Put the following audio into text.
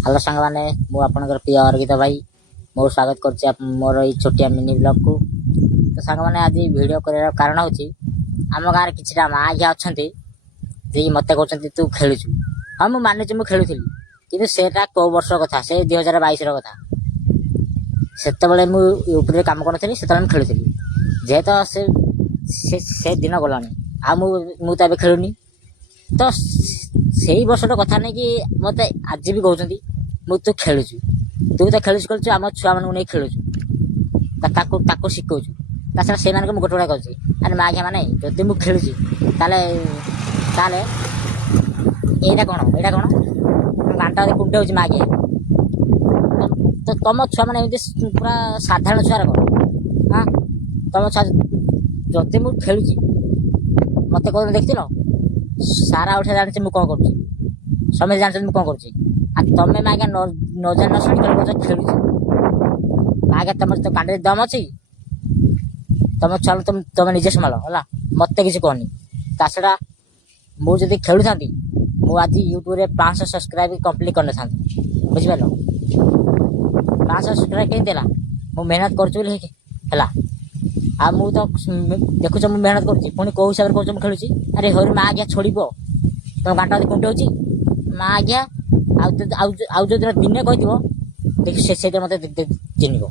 Hello सांग मैंने मु आपनकर प्रिय अर्गित भाई बहुत स्वागत कर मोर ये छोटिया मिनी ब्लॉग को। तो सांग मैंने आज वीडियो कर कारण होची आम गाँव किछटा माँ झिया अच्छा जी मत कहते तू खेलु। हाँ मुझे मानी मुझे खेलुली कि सेटा कौ वर्ष कथा से 2022 कथा से यूट्यूब कम कर खेलुली जेहेतु से दिन गलानी आ खेलुनी। तो से वर्षर कथा नहीं कि मत आज भी कहते तू खेलुचु तू तो खेलुचु आम छुआ मान नहीं खेलुचु शिखौचु ता से गोटे गोटे कर माँ घिया माने जदि मुझे खेलुची यहाँ कौन यहाँ कौन गांटा कुंटे हो माँ घिया। तो तुम छुआ मैंने पूरा साधारण छुआर कौन हाँ तुम छुआ जदि मुझे खेलुची मत कौन देख सारा उठे जानी मुझे कौन कर समझ जानते मुझे कौन कर तमें माँ न जान शुणी खेलुची माँ तुम तो कांडे दम अच्छी तुम चल तुम निजे संभाल है मत किसी कहनी ताछड़ा मुझे खेलु था आज यूट्यूब रे 500 सब्सक्राइब कंप्लीट करना था बुझिपार 500 सब्सक्राइब कहीं मुझे मेहनत कर आ मु तो देखुच मुझे मेहनत करुँच कौ हिसाब से कह खेलुची अरे हरी माँ आज्ञा छोड़ तुम गांटा कुंटे हो माँ आज्ञा आउ जो दिन दिने कह देख से मत चिन्ह।